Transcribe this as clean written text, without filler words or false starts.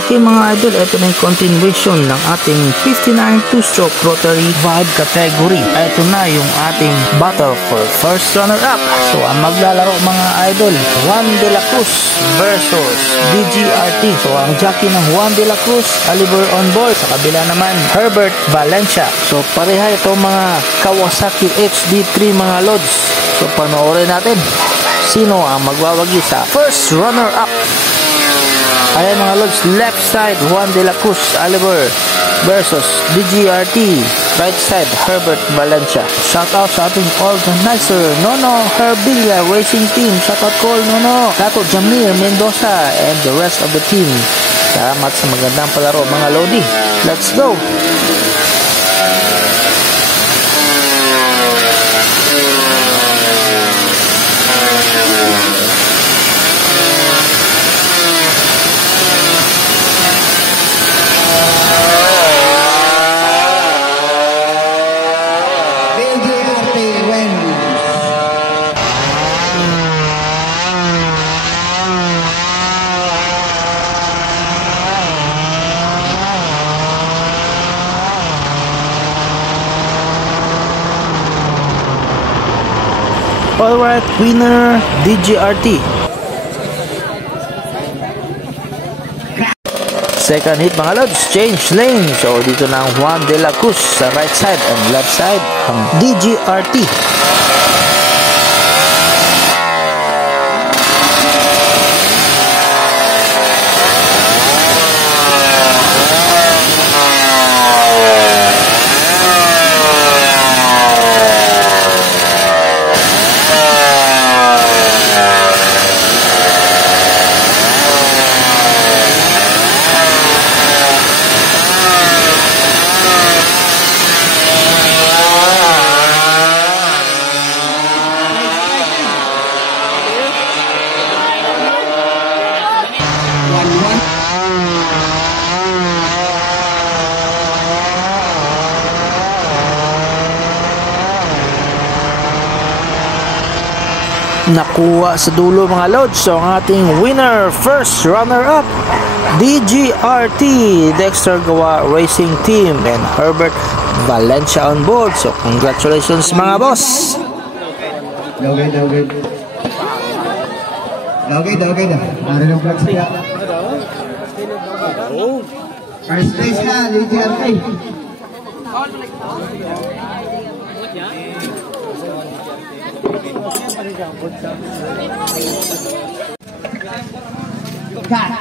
Okay mga idol, ito na yung continuation ng ating 59 two-stroke rotary valve category. Ito na yung ating battle for first runner-up. So ang maglalaro mga idol, Juan de la Cruz versus DGRT. So ang jockey ng Juan de la Cruz, Oliver on board. Sa kabila naman, Herbert Valencia. So pareha ito mga Kawasaki HD3 mga lods. So panoorin natin sino ang magwawagi sa first runner-up. Ayan mga lods, left side Juan de la Cruz Oliver versus DGRT, right side Herbert Valencia. Shout out sa ating organizer Nono Herbilla Racing Team. Shout out call Nono, Tato Jamir Mendoza and the rest of the team. Salamat sa magandang palaro mga lodi. Let's go! Alright, winner DGRT. Second hit mga lods, change lane. So dito na ang Juan de la Cruz sa right side and left side ang DGRT. Nakuha sa dulo mga lods. So ang ating winner, first runner-up, DGRT, Dexter Gawa Racing Team and Herbert Valencia on board. So congratulations mga boss. Okay. Para ng vlog siya. First place na, DGRT. Cut.